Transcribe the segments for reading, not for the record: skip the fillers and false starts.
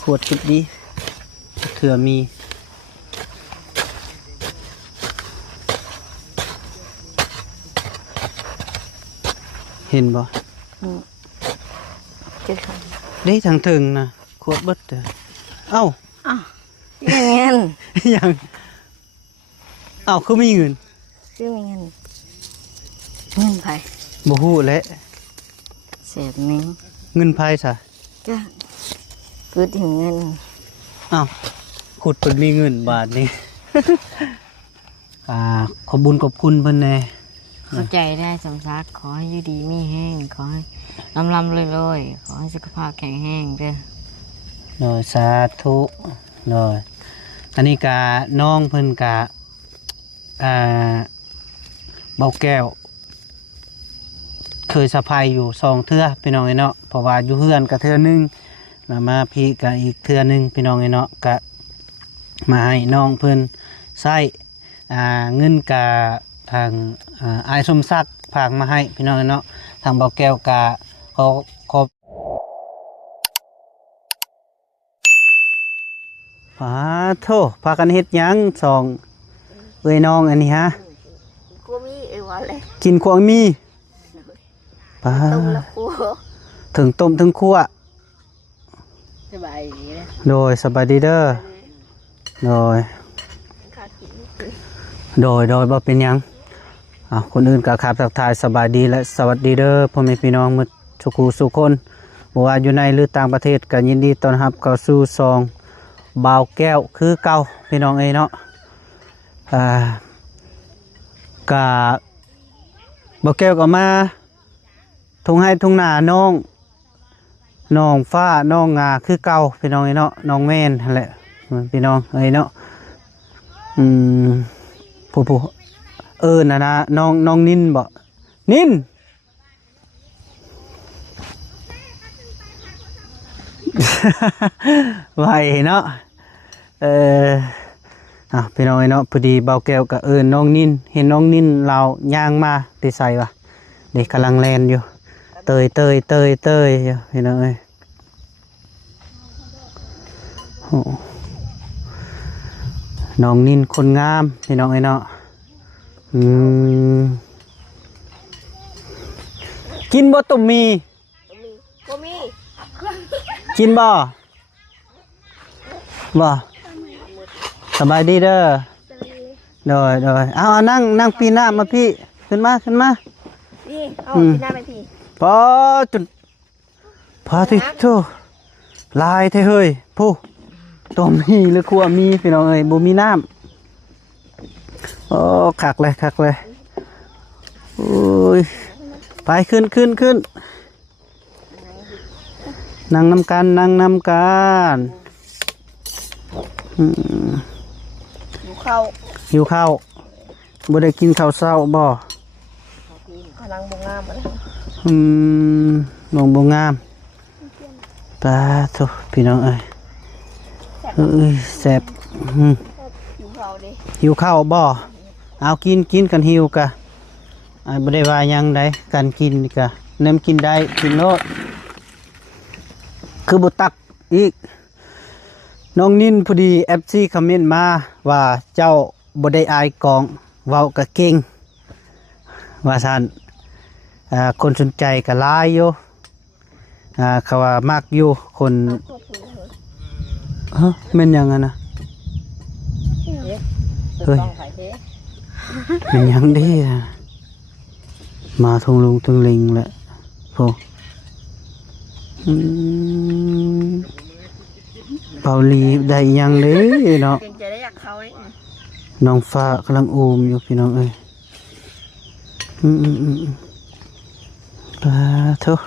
ขวดจุดนี้เถื่อมีเห็นบ่ได้ทางถึงนะขวดเบิดเด้อเอ้ายังเงินยังเอ้าคือมีเงินคือมีเงินเงินไผบ่ฮู้แหละเศษนึงเงินไผซะก็คือถึงเงินอ้าวขุดเพิ่นมีเงินบาทนี่ ขอบุญขอบคุณเพิ่นแน่เข้าใจได้สมศักดิ์ขอให้อยู่ดีมีแห้งขอให้ลำรวยๆขอให้สุขภาพแข็งแรงเด้อโดยสาธุโดยอันนี้กะน้องเพิ่นกะเบาแก้วเคยสะพายอยู่2เทื่อพี่น้องไอ้เนาะเพราะว่าอยู่เฮือนกะเทื่อนึงแล้วมาพี่กะอีกเทื่อนึงพี่น้องไอ้เนาะกะมาให้น้องเพิ่นใช้เงินกะทางอายสมศักดิ์ฝากมาให้พี่น้องไอ้เนาะทางเบาแก้วกะขอโทษพากันเฮ็ดหยังสองเอ้ยน้องอันนี้ฮะกูมีว่าเลยกินขวางมีป้าถึงต้มถึงคั่วสบายดีเลยโดยสบายดีเด้อโดยบ่เป็นหยังคนอื่นก็ขับทักทายสบายดีและสวัสดีเด้อพ่อแม่พี่น้องมื้อทุกคู่ทุกคนบ่ว่าอยู่ในหรือต่างประเทศก็ยินดีต้อนรับเข้าสู่ซองบ่าวแก้วคือเก่าพี่น้องเอ้ยเนาะกะบ่าวแก้วก็มาทุ่งให้ทุ่งนาน้องฟ้าน้องงาคือเก่าพี่น้องเอ้ยเนาะน้องแม่นนั่นแหละพี่น้องเอ้ยเนาะผู้นะน้องนินบ่นิน ไหวเนาะพี่น้องเนาะพอดีเบาแก้วกับน้องนินเห็นน้องนินเราย่างมาติใส่วะเด็กกำลังแลนอยู่เตยอยู่พี่น้องเอ้ยน้องนินคนงามพี่น้องเอ้ยเนาะกินบ่ตุ่มมีกินบ่สบายดีเด้อโดยเอานั่งปีหน้ามาพี่ขึ้นมาพี่เอาปีหน้าไปพี่พอจุดพอที่โธ่ลายเท่เฮ้ยผู้ต้มมีหรือขัวมีพี่น้องเอ้ยบ่มีน้ำโอ้คักเลยโอ้ยไปขึ้นนั่งน้ำกันหิวข้าวบ่ได้กินข้าวเช้าบ่กำลังบ่งามเลยน้องบ่งามปลาโธ่พี่น้องเอ้ยแซ่บหิวข้าวบ่เอากินกันหิวกะบ่ได้ว่าหยังไดกันกินกะแนมกินได้กินโลดคือบ่ตักอีกน้องนินพอดี FC คอมเมนต์มาว่าเจ้าบ่ได้อายกองเว้าก็เก่งว่าซั่นคนสนใจก็หลายอยู่เขาว่ามากอยู่คนแม่นหยังอ่ะนะเฮ้ยเป็นหยังดีมาทงลุงทงลิงแหละพวกเปาลีได้ยังเลยเนาะน้องฟ้ากำลังอูมอยู่พี่น้องเอ้ยปลาทุก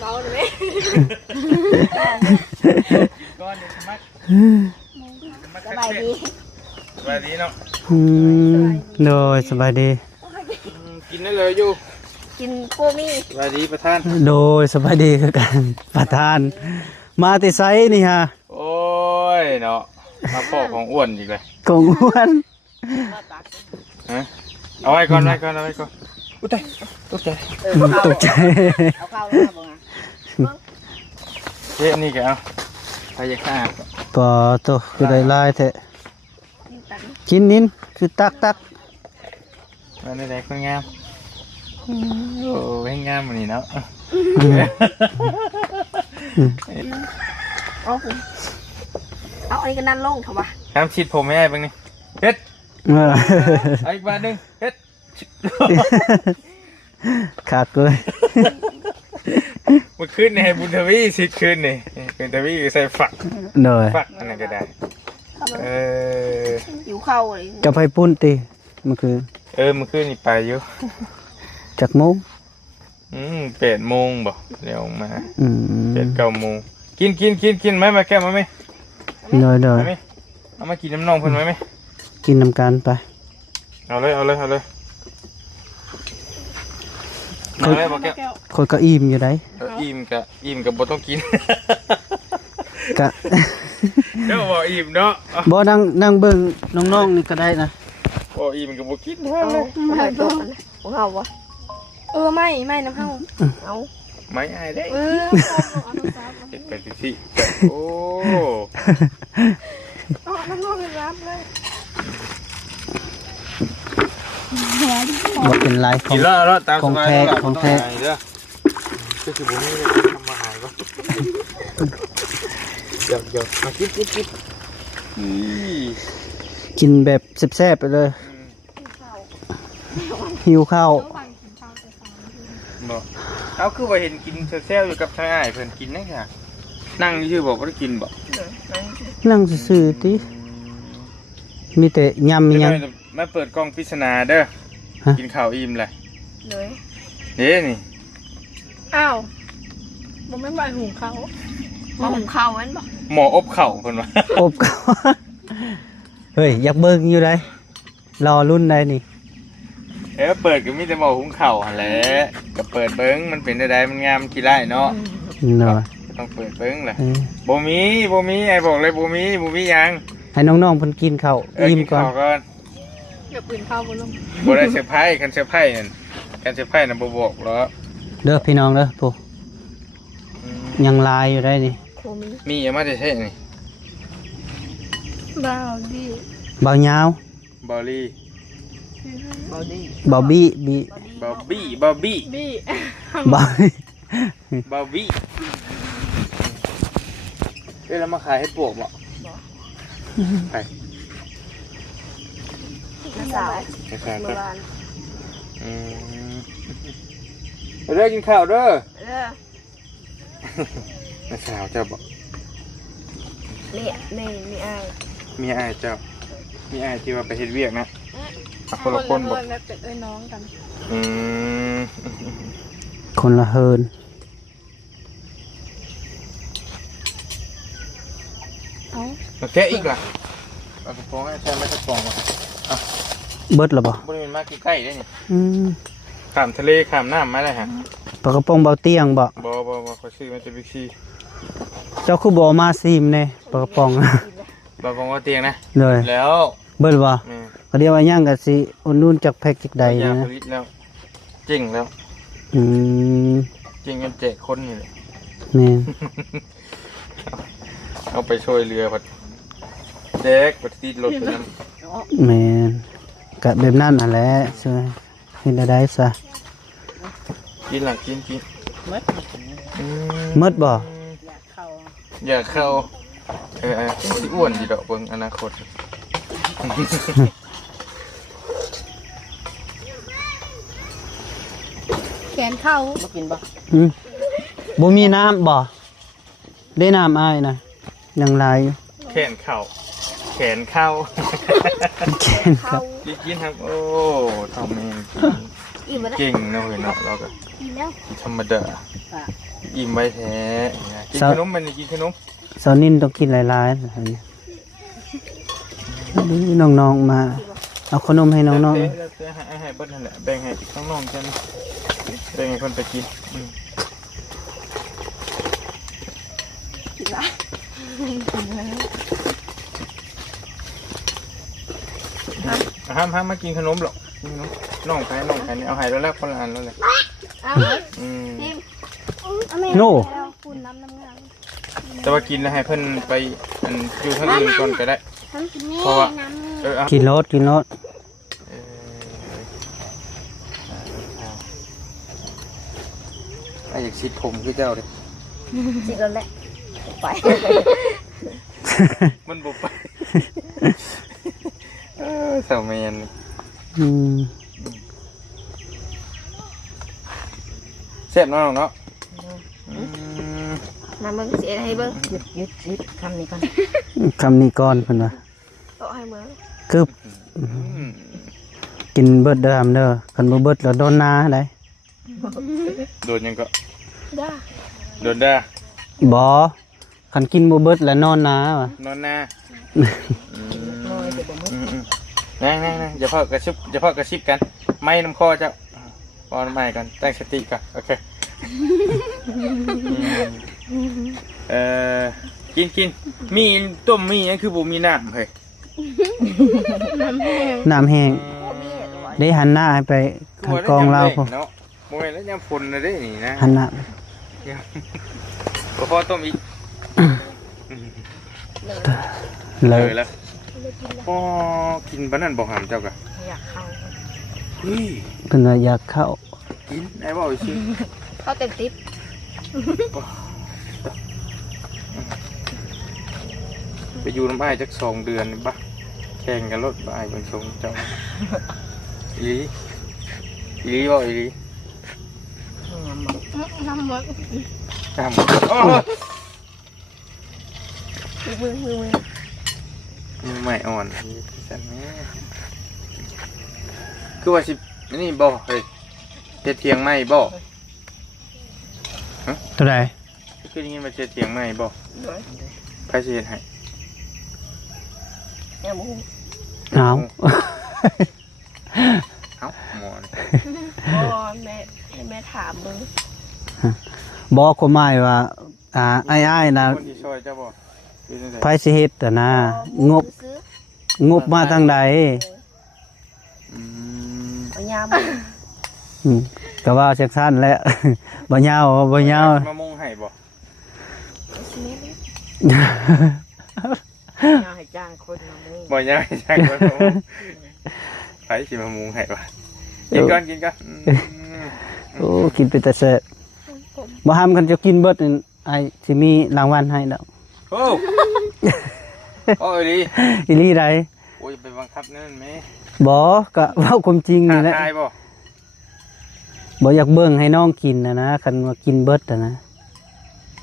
เราเลยไหมสบายดีเนาะโดยสบายดีกินได้เลยอยู่กินโกมี่สบายดีประธานโดยสบายดีคือกันประธานมาติไซนี่ฮะโอ้ยเนาะมาพ่อของอ้วนอีกเลยของอ้วนเอาไว้ก่อนอุ๊ยตกใจเอาข้าวมาบ่ง เฮ้ยนี่แกเอาไปจะฆ่า ปอโตคือได้ลายแท้กินนินคือตัก มาในแรกคนงามโอ้ให้งามมันนี่เนาะ เอาผมเอาอันนี้ก็นั่นลงเถอะวะ ห้ามชิดผมไม่ได้บ้างนี่เฮ็ด เออ เอาอีกบาทหนึงเฮ็ด ขาดเลย มันขึ้นในบุญทวีสิขึ้นนี่บุญทวีใส่ฝัก หน่อย ฝักอันนั้นก็ได้เออ หิวข้าวเลย จะไปปุ้นติมันคือ มันขึ้นนี่ไปอยู่ จักโมง 8 โมงบ่เดี๋ยวมา 8 9 โมงกินไหมมาแก้มาไหม หน่อย มาไหมเอามากินน้ำนองเพิ่นไหม กินน้ำกันไป เอาเลยเอาเลยบอกแก้ว คนก็อิ่มอยู่ได้ อิ่มกับบ่ต้องกิน กะ เดี๋ยวบอกอิ่มเนาะ บ่นั่งเบิ่งน้องๆนี่ก็ได้นะ บอกอิ่มกับบ่กินเท่า เอา เลย ไม่ตกกันของเขาวะไม่น้ำเฮาเอา ไม่อายได้ เอาน้ำซับ เห็ดไปสิโอ้ เอาน้ำนอกเลยรับเลย บ่เป็นไรขอ กิ ง นแล้วตาม ของ สบาย แท้ แล้ว ของแท้ เด้อก็คือบ่มีเลยทำมาหายก็เดี๋ยวมากินอี กินแบบแซ่บๆไปเลย หิวข้าว บอกเอาคือว่าเห็นกินแซ่บๆอยู่กับทางอ้ายเพิ่นกินได้ค่ะนั่งชื่อบอกว่าได้กินบ่ นั่งซื่อๆติมีแต่ยำมีหยัง มาเปิดกล้องปริศนาเด้อ ฮะ กินข้าวอิ่มแหละ เลย เด้นี่ อ้าวผมไม่ใบหุงเขามาหุงข้าวมันบ่ หมออบข้าวเพิ่นว่า อบข้าวเฮ้ยอยากเบิ่งอยู่ได้รอรุ่นใดนี่ เปิดก็มีแต่หมอหุงข้าวหั่นแหละก็เปิดเบิ่งมันเป็นได้มันงามขี้ไร่เนาะ หน่อย ก็ต้องเปิดเบิ่งแหละ เออ บ่มีไอ้บอกเลยบ่มีหยัง ให้น้องๆเพิ่นกินข้าวอิ่ม กิน ก่อน ข้าวก่อน เดี๋ยวปืนข้าวบนลง บ่ได้เซอร์ไพรส์คันเซอร์ไพรส์นั่นคันเซอร์ไพรส์น่ะบ่บอกหรอก เด้อพี่น้องเด้อผู้ อืม ยังลายอยู่ได้นี่ โคมี มีเอามาได้แท้นี่ บ้าวดิ เบายาว บอลลี่ บอบบี้บี บอบบี้ บี้ บอย บอบบี้แล้วมาขายให้ปวกบ่ไป น้าสาว ไปขาย โบ ก็ ราณ เด้อกินข้าวเด้อ เออ น้าสาวเจ้าบอก นี่อ้าย มีอายเจ้ามีอายที่ว่าไปเฮ็ดเวียกนะคนละคนบอก แบบเป็นน้องกัน อืม คนละเฮิน เอ้า มาแกะอีกล่ะเอากระป๋องให้ใช่ไหมกระป๋องวะ เบิดแล้วบ่ บริเวณมากใกล้ๆได้นี่ อืม ข้ามทะเลข้ามน้ำมาได้ฮะ ปลากระป๋องเบาเตียงบ่ บ่เขาซื้อมาจากบิ๊กซี เจ้าคือบ่เอามาซีมแน่ปลากระป๋อง บ่บอกว่าเตียงนะ เลย แล้ว เบิดบ่ แม่ ก็เดียวว่าย่างก็สิอุ่นนุ่นจากแพ็คจากใด ยา นะ ผลิตแล้วเจ๋งแล้ว อืม เจ๋งกันแจกคนนี่แหละ แม่น เอาไปช่วยเรือพัดแจกปฏิรถไปนั่น แม่นก็แบบนั้นนั่นแหละใช่เฮ็ดได้ซะ กินหลังกินอื หมดบ่ อย่าเข้าสิอ้วนดีดอกเบิ่งอนาคต แขนเข้า อืมบ่มีน้ำบ่ได้น้ำอ้ายนะยังลายอยู่ แขนเข่าแขนเข้า แค่นครับ กินครับโอ้ทำเอง อิ่มแล้ว เก่งนะเว้ยเนาะเราก็ อิ่มแล้ว ธรรมดาอิ่มไว้แท้กินขนมมันกินขนม สาวนินต้องกินหลายๆอันนี้น้องๆมา เอาขนมให้น้อง ให้เบิ้ลนั่นแหละแบ่งให้น้องๆกันแบ่งให้คนไปกินห้ามมากินขนมหรอกน้องใครนี่เอาให้แล้วคนละอันแล้วเลย อ้าว อืม ๆโน่ คุณน้ำงาน แต่ว่ากินแล้วให้เพิ่นไปอันอยู่ทางอื่นก่อนก็ได้เพราะว่าเอา กินรถกินรถ ไอ้อยากสิผมคือเจ้าเลย สิแล้วแหละไป มันบุบไปสาวแมน อืม แซ่บเนาะเนาะ มาเบิ่งเสียให้เบิ่ง หยุดคำนี้ก่อน คำนี้ก่อนเพิ่นว่า โตให้เบิ่ง คือกินเบิดเด้อเด้อคันบ่เบิดแล้วโดนนาได้ โดนยังก็ ด้า โดนได้ บ่คันกินบ่เบิดแล้วนอนนาว่ะ นอนหน้า น้อยแต่บ่มึง นั่งอย่าเพิ่งกระชิบกันไม่น้ำคอเจ้าปอนไม่กันตั้งสติก่อนโอเคกินมีต้มมีนั่นคือบ่มีน้ำเฮ้ย น้ำแห้งได้หันหน้าให้ไปทางกองเราพอ เนาะโมยแล้วยังฝนเลยนี่นะ หันหน้า พอต้มอีก เล เลย ยแล้วพอกินบ้านนั่นบอกหามเจ้ากะ อยากเข้า เฮ้ย เพิ่นว่าอยากเข้า กินไอ้บอกอีกที เขาเต็มติ๊บ ไปอยู่น้ำไอ้จัก2 เดือนนี่ปะแข่งกันรถไอ้บนทรงเจ้าอีลีบอกอีลี น้ำมัน จำโอ้ มือ มือใหม่อ่อนสันแม่คือว่าสินี่บอกเฮ้ยเทียงไม่บอก เท่าใด คือนี่มาเทียงไม่บอกใครสิเฮ็ดให้ เนี่ยมึง เอา เอ้าหมอน อ๋อแม่ถามมึง บอกความหมายว่าอ้ายๆนะ คนที่ช่วยเจ้าบอกคือจังได๋ ไผสิเฮ็ดอะนะงบ ซื้อ มาทางใด อืม เอายาม อืมก็ว่าจักซั่นแหละ บ่ยาวบ่ยาว มามงให้บ่ ซื้อ อยากให้จ้างคนมามึง บ่ยังไม่ใช่คนมามงไปสิมามงให้บ่กินก่อนโอ้กินไปแต่แซ่บบ่ห้ามกันจะกินเบิดนี่ไอ้สิมีรางวัลให้ดอก โอ้โอ้ยดี อีหลีใด โอ้ยไปบังคับนั่นไหม บ่ก็เว้าความจริงนี่แหละ ตายบ่ บ่อยากเบิ่งให้น้องกินนะคันว่ากินเบิดนะ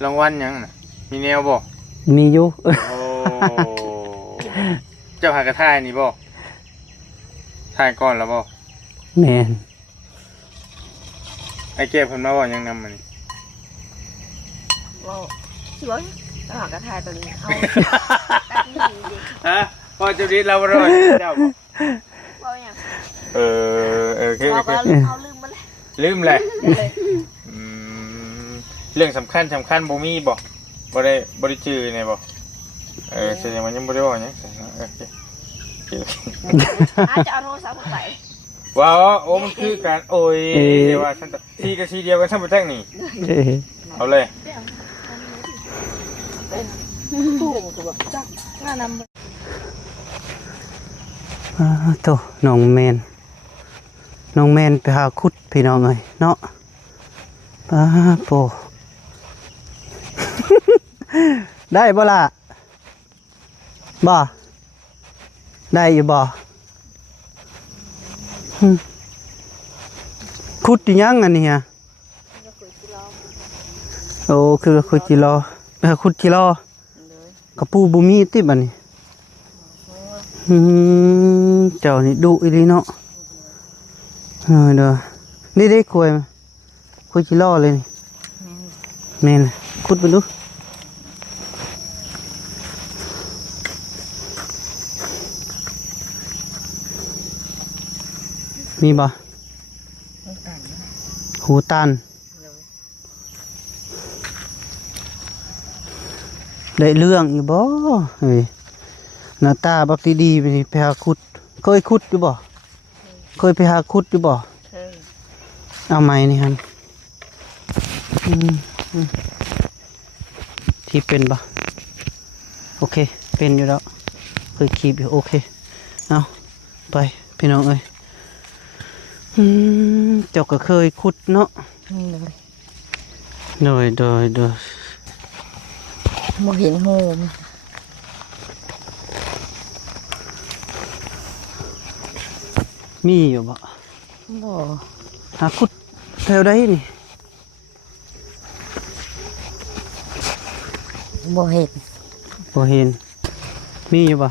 รางวัลยังน่ะมีแนวบ่ มีอยู่ โอ้เจ้าหากระทายนี่บ่ทายก่อนแล้วบ่ แม่น ไอ้เก็บเพิ่นมาบ่ยังนำมัน ว่าสิบ่ต้องหากระทายตัวนี้เอาตัดนี่ดิ ฮะพอจะดีเราบ่รอดเจ้าบ่ ว่าอย่าง คือ เราก็เอาลืมมาแล้ว ลืมแหละเรื่องสำคัญบ่มีบ่ได้ชื่อในบ่แสดงว่ายังบ่ได้บอกหยังโอเค อาจจะเอาโทรศัพท์ไป ว้าวโอ้มันคือการโอ้ยเดี๋ยวว่าฉันซีกับซีเดียวกันฉันบ่แจ้งนี่ เอ้ย เอาเลย งานนำ โตน้องแมนไปหาคุดพี่น้องเอ้ยเนาะป้าโป ได้บ่ล่ะบ่ได้อยู่บ่คุดอยู่ยังอันนี้ฮะโอ้คือคุดจิโลคุดจิโลกระปูบุมีติบันนี้เจ้านี่ดุอีหลีเนาะเด้อนี่ได้คุยจิโลเลยนี่แม่นคุดไปดูมีบ่หูตันได้เรื่องอยู่บ่เฮ้ยหน้าตาบักดีๆไปนี่ไปหาขุดเคยขุดอยู่บ่เคยไปหาขุดอยู่บ่เอาไหมนี่ฮันที ลิปเป็นปะโอเคเป็นอยู่แล้วเคยคลิปอยู่โอเคเอาไปพี่น้องเอ้ยเจ้าก็เคยขุดเนาะ เลย โดย บ่เห็นหูม มีอยู่บ่ บ่ หาขุดแถวใดนี่ บ่เห็น บ่เห็นมีอยู่บ่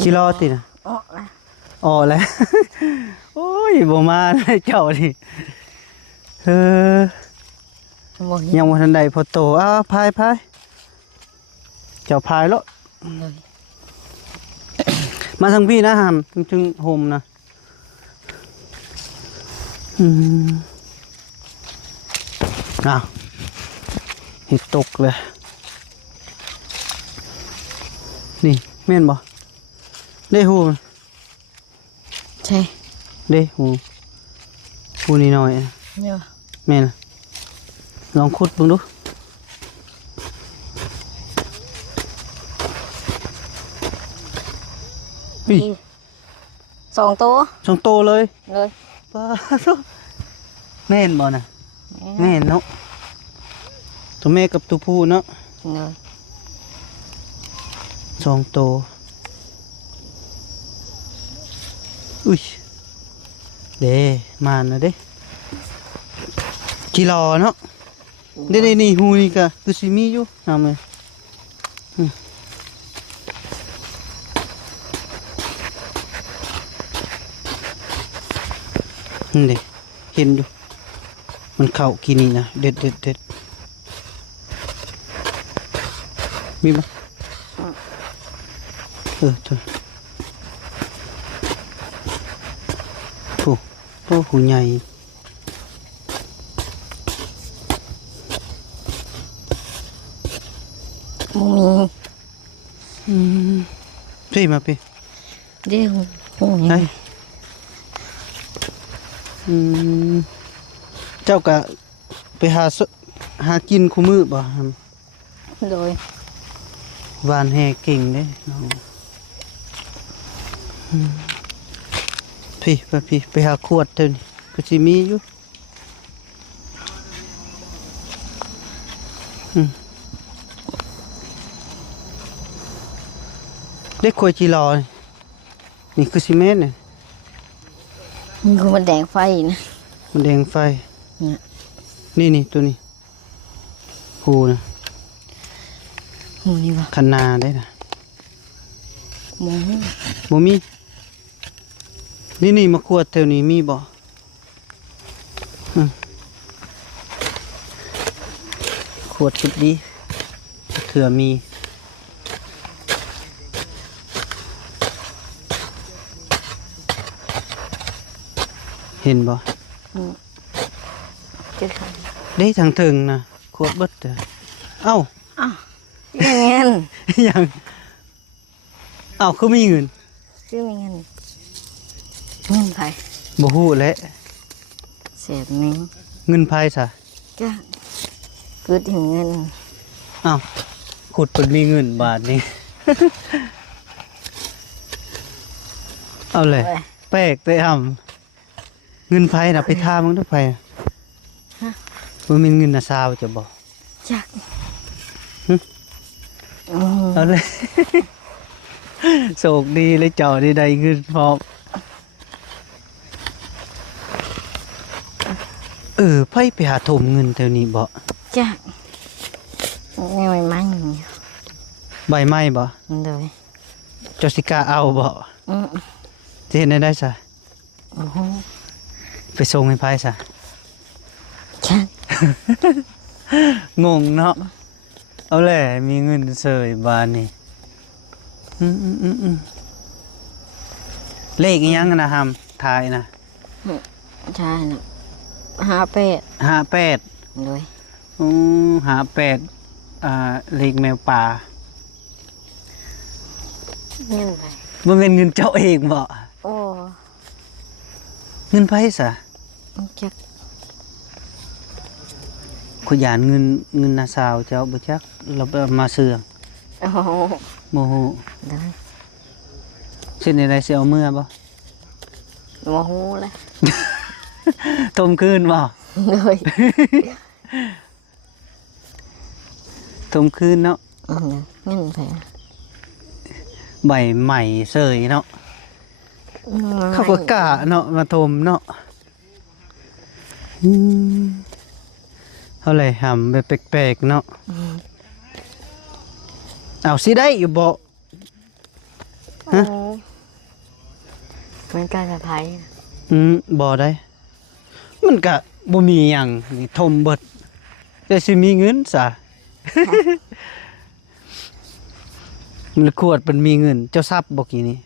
ชิรอตินะ ออกละ อ๋อแล้ว โอ้ยบ่มาเลยเจ้าดิเออ บ่เห็น ยังบ่ทันได้พอโตอ้าวพายเจ้าพายแล้ว เลย มาทางพี่นะหามจึงโฮมนะอ้าวเห็ดตกเลยนี่แม่นบ่ได้หู ใช่ ได้หูนี่หน่อยนะ เนี่ย แม่นลองขุดเบิ่งดูอุ้ย 2 ตัว ช่องโตเลย เลย ป้าดแม่นบ่น่ะแม่นเนาะตัวแม่กับตัวผู้เนาะ เลย ช่องโตอุ้ยเด้มานะเด้จิรอเนาะเด้นี่หูนี่ก็คือสิมีอยู่นำเลยนี่เด้เห็นอยู่มันเข้ากินนี่นะเด็ดมีมั้ยตัวโอ้หูใหญ่ บ่มี พี่มาพี่ เด้หู ไอ้เจ้าก็ไปหากินคู่มือบ่ครับ เลย หวานแฮเก่งเด้น้องพี่ไปหาขวดเท่านี้ก็สิมีอยู่เด็กคอยจีรอนี่คือซีเมนต์เนี่ย มันคือมันแดงไฟนะ มันแดงไฟ เนี่ย นี่ตัวนี้หูนะ หูนี่วะ คันนาได้นะ หมู บ่มีนี่มาขวดแถวนี้มีบ่ขวดคิดดีเถื่อมีเห็นบ่ เจ็ดขัน ได้ทางถึงนะขวดเบิดเด้อเอ้า อ้าวยังเงิน ยังเอ้าคือมีเงิน ซื้อมีเงินเงินไผ บ่ฮู้แหละ เศษหนึง เงินไผซะ จ้ะเกิดถึงเงิน เอ้าขุดเพิ่นมีเงินบาทนี่ เอาเลย ไป แปลกเตะห่ำเงินไผน่ะไปทามึงทุกไผบ่มีเงินน่ะซาวจะบ่ จัก เอาเลย โชคดีเลยเจ้าได้เงินพร้อมไผไปหาถมเงินแถวนี้บ่ จักนี่ไม่มั่งอยู่ ใบไม้บ่ เลย เจ้าสิกล้าเอาบ่ อืม จะเห็นได้ซะ โอ้โห ไปส่งให้ไผซะ จัก งงเนาะเอาแหละมีเงินเสยบานนี่เลขอีหยังนะฮัมทายนะ ใช่นะ58 58 เลย 58เลขแมวป่า เงินไป มันเป็นเงินเจ้าเองบ่ โอ้ เงินไผซะ จัก ขอยานเงินนาสาวเจ้าบ่จักเราไปเอามาเสื่อง โอ้โห โมโห ได้ เช่นใดสิเอาเมื่อบ่ โมโหเลย ทมคืนบ่ เลย ทมคืนเนาะ เงินไป ใบใหม่เสยเนาะเขาก็กะเนาะมาทมเนาะเท่าไหร่หำแบบแปลกๆเนาะเอาสิได้อยู่บ่ ฮะมันการสะพาย บ่ได้มันก็บ่มีหยังนี่ทมเบิดแต่สิมีเงินซะ มันขวดมันมีเงินเจ้าทรัพย์บ่กี่นี้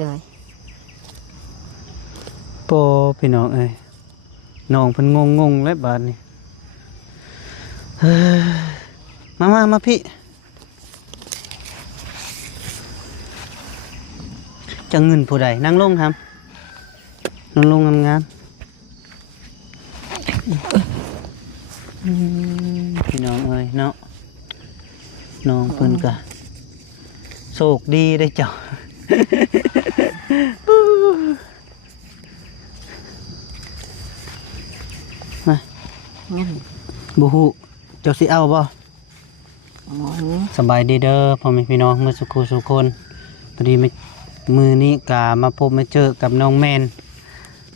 เลย โปพี่น้องเอ้ยน้องเพิ่นงงๆแล้วบาดนี้เฮ้ยมาพี่จะเงินผู้ใดนั่งลงครับนั่งลงงามๆพี่น้องเอ้ยเนาะน้องเพิ่นก็โชคดีได้เจ้า เงิน บ่ฮู้เจ้าสิเอาบ่ โมโห สบายดีเด้อพ่อแม่พี่น้องเมื่อสุขสุขคนพอดีมือนี้กามาพบมาเจอกับน้องแมน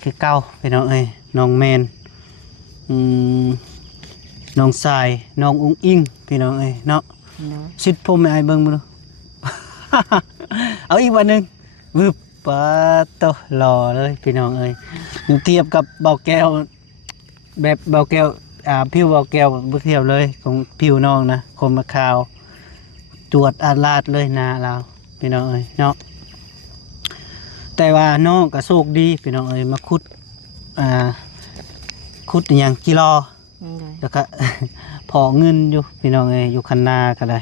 คือเก่าพี่น้องเอ้ยน้องแมนน้องสายน้องอุ้งอิงพี่น้องเอ้ยเนาะ เลย สิทธิ์ผมไม่อายเบิ่งบ่ดู เอาอีกวันหนึงวึบปะโตหล่อเลยพี่น้องเอ้ยเทียบกับเบาแก้วแบบเบาแก้วผิวเบาแก้วบ่เทียบเลยของผิวน้องนะคมขาวจวดอาลาดเลยหน้าเราพี่น้องเอ้ยเนาะแต่ว่าน้องก็โชคดีพี่น้องเอ้ยมาขุดขุดอหย่างกิโล เลย แล้วก็ พอเงินอยู่พี่น้องเอ้ยอยู่คันนาก็ได้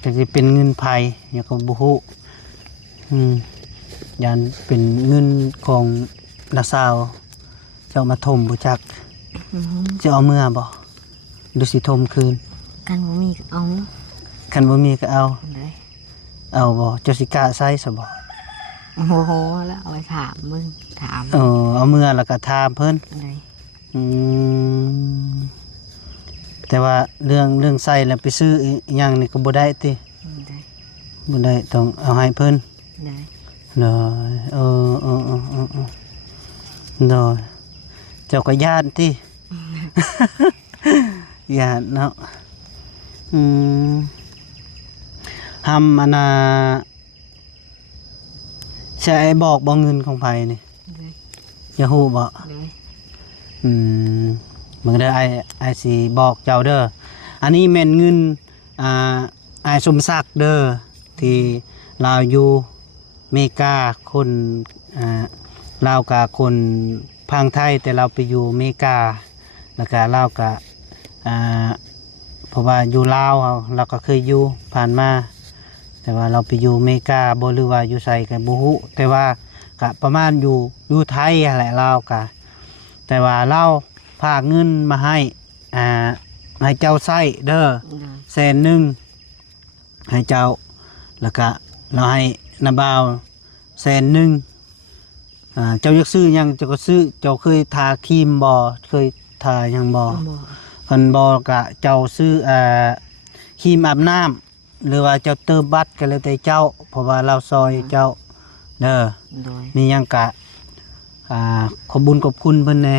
แต่จะเป็นเงินไผอย่างก็บ่ฮู้ยันเป็นเงินของนาสาวเจ้ามาถมบ่จักจะเอาเมื่อบ่ดูสิถมคืน กันบ่มีก็เอา คันบ่มีก็เอา เลย เอาบ่เจ้าสิกล้าใส่ซะบ่ โมโหแล้วเอาไปถามมึงถาม เอาเมื่อแล้วก็ถามเพิ่น เลย อืมแต่ว่าเรื่องใส่แล้วไปซื้ออีหยังนี่ก็บ่ได้ติ เลย บ่ได้ต้องเอาให้เพิ่น เลย เนาะเนาะเจ้าก็ญาติติ ญาติเนาะทำอันน่ะใช่บอกบ่เงินของไผนี่ เลย อย่าฮู้บ่ เลย มึงเด้อไอสิบอกเจ้าเด้ออันนี้แม่นเงินไอสมศักดิ์เด้อที่ลาวอยู่อเมริกาคนลาวกับคนพังไทยแต่เราไปอยู่อเมริกาแล้วก็ลาวกับเพราะว่าอยู่ลาวเราก็เคยอยู่ผ่านมาแต่ว่าเราไปอยู่อเมริกาบ่หรือว่าอยู่ไสก็บ่ฮู้แต่ว่าก็ประมาณอยู่ไทยแหละลาวก็แต่ว่าเราพากเงินมาให้ให้เจ้าใช้เด้อ 100,000ให้เจ้าแล้วก็เราให้นาบ่าว100,000เจ้าอยากซื้อหยังเจ้าก็ซื้อเจ้าเคยทาครีมบ่เคยทาหยังบ่ บ่ เพิ่นบ่ก็เจ้าซื้อครีมอาบน้ำหรือว่าเจ้าเติมบัตรก็แล้วแต่เจ้าเพราะว่าเราซอยเจ้าเด้อ โดย มีหยังกะขอบคุญขอบคุณเพิ่นแน่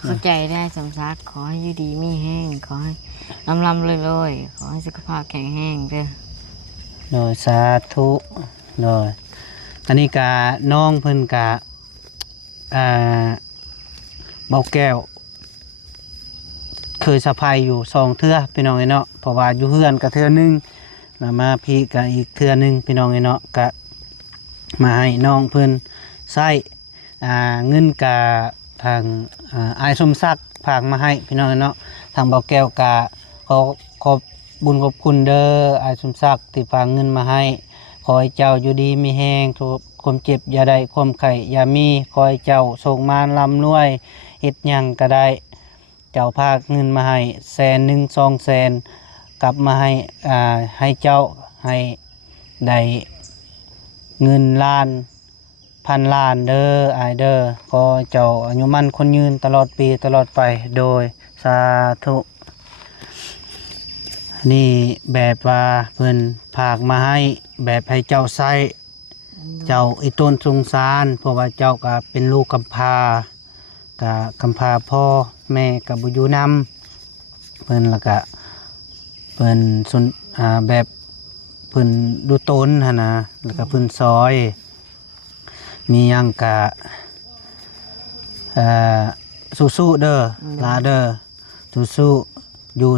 เข้าใจได้สมศักดิ์ขอให้อยู่ดีมีแห้งขอให้ลำรวยๆขอให้สุขภาพแข็งแรงเด้อ โดยสาธุโดยอันนี้กะน้องเพิ่นกะเบาแก้วเคยสะพายอยู่2เทื่อพี่น้องไอ้เนาะเพราะว่าอยู่เฮือนก็เทื่อนึงแล้วมาพี่ก็อีกเทื่อนึงพี่น้องไอ้เนาะก็มาให้น้องเพิ่นใช้เงินกะทางอายสมศักดิ์ฝากมาให้พี่น้องไอ้เนาะทางเบาแก้วกะขอบุญขอบคุณเด้ออายสมศักดิ์ที่ฝากเงินมาให้ ขอให้เจ้าอยู่ดีมีแห้งทุกความเจ็บอย่าได้ความไข้อย่ามีขอให้เจ้าส่งมาร่ำรวยเฮ็ดหยังก็ได้เจ้าพากเงินมาให้100,000 200,000กลับมาให้เจ้าให้ได้เงินล้านพันล้านเด้ออายเด้อขอให้เจ้าอายุมั่นคนยืนตลอดปีตลอดไปโดยสาธุนี่แบบว่าเพิ่นผากมาให้แบบให้เจ้าใช้เจ้าอีต้นสงสารเพราะว่าเจ้าก็เป็นลูกกำพร้ากำพร้าพ่อแม่ก็บ่อยู่นำเพิ่นแล้วก็เพิ่นแบบเพิ่นดูตนหั่นนะแล้วก็เพิ่นซอยมีหยังก็สู้ๆเด้อลาเด้อสู้ๆอยู่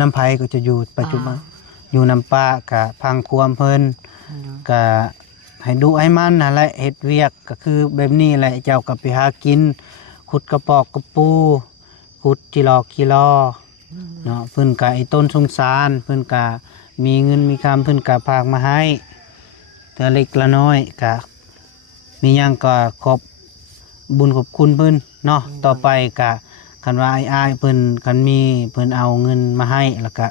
นำไผก็จะอยู่ปัจจุบันอยู่นำป้ากะพังความเพิ่นกะให้ดูให้มันนั่นแหละเฮ็ดเวียกก็คือแบบนี้แหละเจ้าก็ไปหากินขุดกระปอกกระปูขุดจิหลอกกิโลเนาะเพิ่นก็ไอ้ต้นสงสารเพิ่นก็มีเงินมีคำเพิ่นก็พากมาให้แต่เล็กละน้อยก็มีหยังก็ขอบบุญขอบคุณเพิ่นเนาะต่อไปก็คันว่าอ้ายเพิ่นคันมีเพิ่นเอาเงินมาให้แล้วก็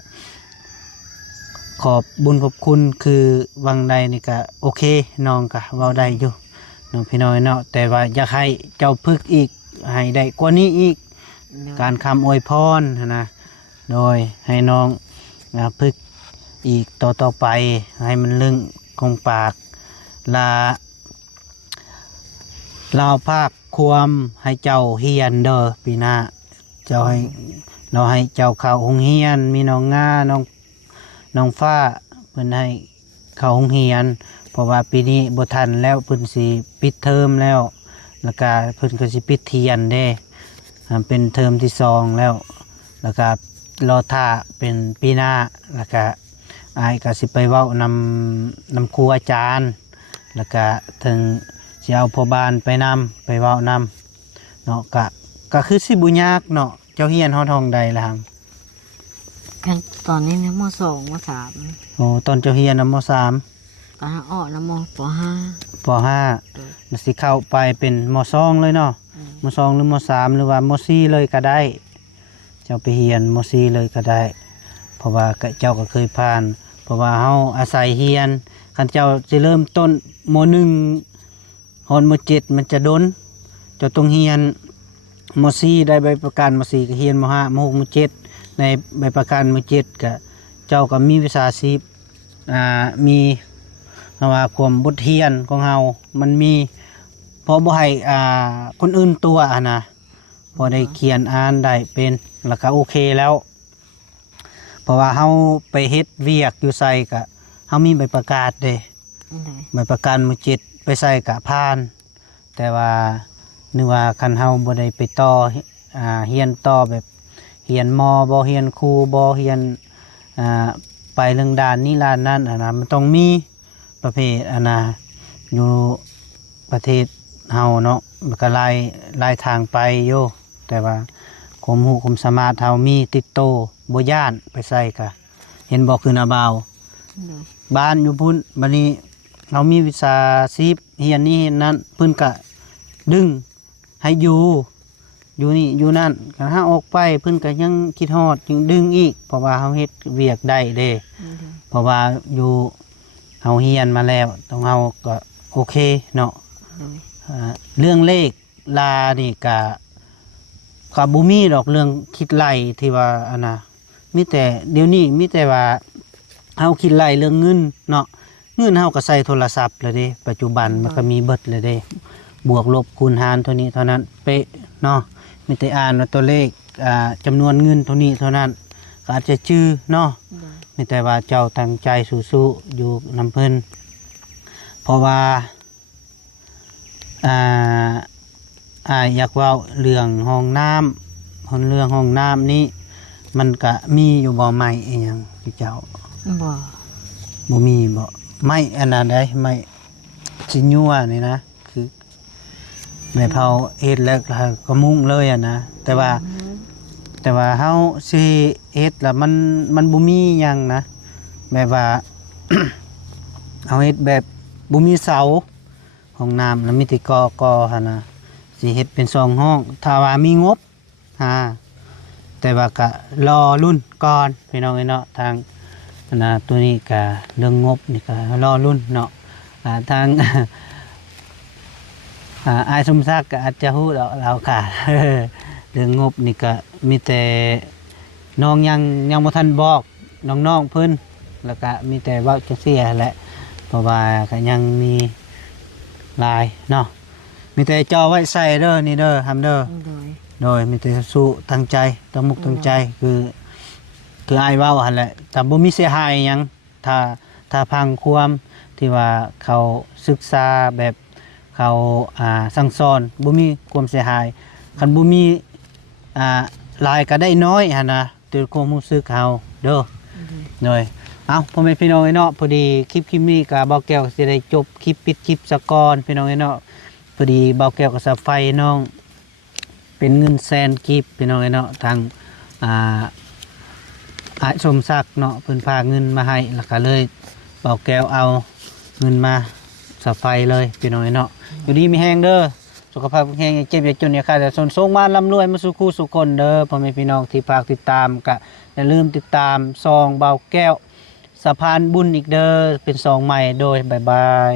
ขอบบุญขอบคุณคือวังใดนี่ก็โอเคน้องก็เว้าได้อยู่น้องพี่น้อยเนาะแต่ว่าอยากให้เจ้าพึกอีกให้ได้กว่านี้อีกการคำอวยพรนะโดยให้น้องพึกอีกต่อไปให้มันลึงคงปากลาวภาคความให้เจ้าเฮียนเด้อปีหน้าเจ้าให้เราให้เจ้าเข้าโรงเรียนมีน้องงาน้องฟ้าเพิ่นให้เข้าโรงเรียนเพราะว่าปีนี้บ่ทันแล้วเพิ่นสิปิดเทอมแล้วก็เพิ่นก็สิปิดเทียนเด้เป็นเทอมที่2แล้วแล้วก็รอท่าเป็นปีหน้าแล้วก็อ้ายก็สิไปเว้านำครูอาจารย์แล้วก็ถึงสิเอาพ่อบ้านไปเว้านำเนาะก็คือสิบ่ยากเนาะเจ้าเฮียนเฮาท่องใดล่ะครับ ขั้นตอนนี้นะม.2 ม.3 โอ้ตอนเจ้าเฮียนม.3 ตอนออกนะม.5 ป.5แล้วสิเข้าไปเป็นม.2 เลยเนาะม.2 หรือม.3 หรือว่าม.4 เลยก็ได้เจ้าไปเฮียนม.4 เลยก็ได้เพราะว่าเจ้าก็เคยผ่านเพราะว่าเฮาอาศัยเฮียนคันเจ้าสิเริ่มต้นม.1 ฮอดม.7 มันจะดนเจ้าต้องเฮียนม.4 ได้ใบประกันม.4 ก็เฮียนม.5 ม.6 ม.7 ในใบประกันม.7 ก็เจ้าก็มีวิชาชีพมีว่าความบทเรียนของเฮามันมีพอบ่ให้คนอื่นตัวนะพอได้เขียนอ่านได้เป็นแล้วก็โอเคแล้วเพราะว่าเฮาไปเฮ็ดเวียกอยู่ไสก็เฮามีใบประกาศเด้ใบประกันม.7ไปใส่ก็ผ่าน แต่ว่านึกว่าคันเฮาบ่ได้ไปต่อเฮียนต่อแบบเฮียนม.บ่เฮียนครูบ่เฮียนไปเรื่องด้านนี้ด้านนั้นนะมันต้องมีประเภทอยู่ประเทศเฮาเนาะมันก็ลายทางไปโยแต่ว่าความรู้ความสามารถเฮามีติดโตบ่ย่านไปใส่ก็เห็นบ่คือนาบาวบ้านอยู่พุ่นบัดนี้เฮามีวิชาชีพเฮียนนี้นั้นเพิ่นก็ดึงให้อยู่นี่อยู่นั่นก็ถ้าออกไปเพิ่นก็ยังคิดฮอดยังดึงอีกเพราะว่าเฮาเฮ็ดเวียกได้เด้เพราะว่าอยู่เฮาเฮียนมาแล้วต้องเฮาก็โอเคเนาะเรื่องเลขลานี่ก็บ่มีดอกเรื่องคิดไล่ที่ว่ามีแต่เดี๋ยวนี้มีแต่ว่าเฮาคิดไล่เรื่องเงินเนาะเงินเฮาก็ใส่โทรศัพท์แล้วเด้ปัจจุบันมันก็มีเบิดเลยเด้บวกลบคูณหารเท่านี้เท่านั้นเป๊ะเนาะมีแต่อ่านว่าตัวเลขจำนวนเงินเท่านี้เท่านั้นก็อาจจะชื่อเนาะมีแต่ว่าเจ้าตั้งใจสู้ๆอยู่นำเพิ่นเพราะว่าอยากเว้าเรื่องห้องน้ำเรื่องห้องน้ำนี้มันก็มีอยู่บ่ใหม่อีหยังพี่เจ้าบ่มีบ่ไม่อันนั้นได้ไม่สิญัวนี่นะคือแม่เผาเฮ็ดแล้วก็มุ่งเลยนะแต่ว่าเฮาสิเฮ็ดแล้วมันบ่มีหยังนะแบบว่า เอาเฮ็ดแบบบ่มีเสาห้องน้ำแล้วมีแต่กอหั่นน่ะสิเฮ็ดเป็น2ห้องถ้าว่ามีงบแต่ว่าก็รอรุ่นก่อนพี่น้องเนาะทางตัวนี้ก็เรื่องงบนี่ก็รอรุ่นเนาะทาง อายสมศักดิ์ก็อาจจะฮู้ดอกเราค่ะ เรื่องงบนี่ก็มีแต่น้องยังบ่ทันบอกน้องๆเพิ่นแล้วก็มีแต่เว้าจังซี่แหละเพราะว่าก็ยังมีหลายเนาะมีแต่จอไว้ใส่เด้อนี่เด้อทำเด้อ โดย มีแต่สู้ตั้งใจตั้งมุกตั้งใจคืออายเว้าหั่นแหละแต่บ่มีเสียหายหยังถ้าพังความที่ว่าเขาศึกษาแบบเขาสั่งสอนบ่มีความเสียหายคันบ่มีหลายก็ได้น้อยหั่นนะตัวความรู้สึกเฮาเด้อหน่อยเอาพ่อแม่พี่น้องเนาะพอดีคลิปนี้ก็เบาแก้วสิได้จบคลิปปิดคลิปซะก่อนพี่น้องเนาะพอดีเบาแก้วก็สะไฟน้องเป็นเงินแสนกีบพี่น้องเนาะทางสมศักดิ์เนาะเพิ่นพาเงินมาให้แล้วก็เลยเบาแก้วเอาเงินมาสะไฟเลยพี่น้องเนาะอยู่ดีมีแห้งเด้อสุขภาพแห้งอย่าเจ็บอย่าจนอย่าขาดแต่ส่งมาร่ำรวยมาสู่คู่สู่คนเด้อพ่อแม่พี่น้องที่ฝากติดตามก็อย่าลืมติดตามซองเบาแก้วสะพานบุญอีกเด้อเป็นซองใหม่โดยบ๊ายบาย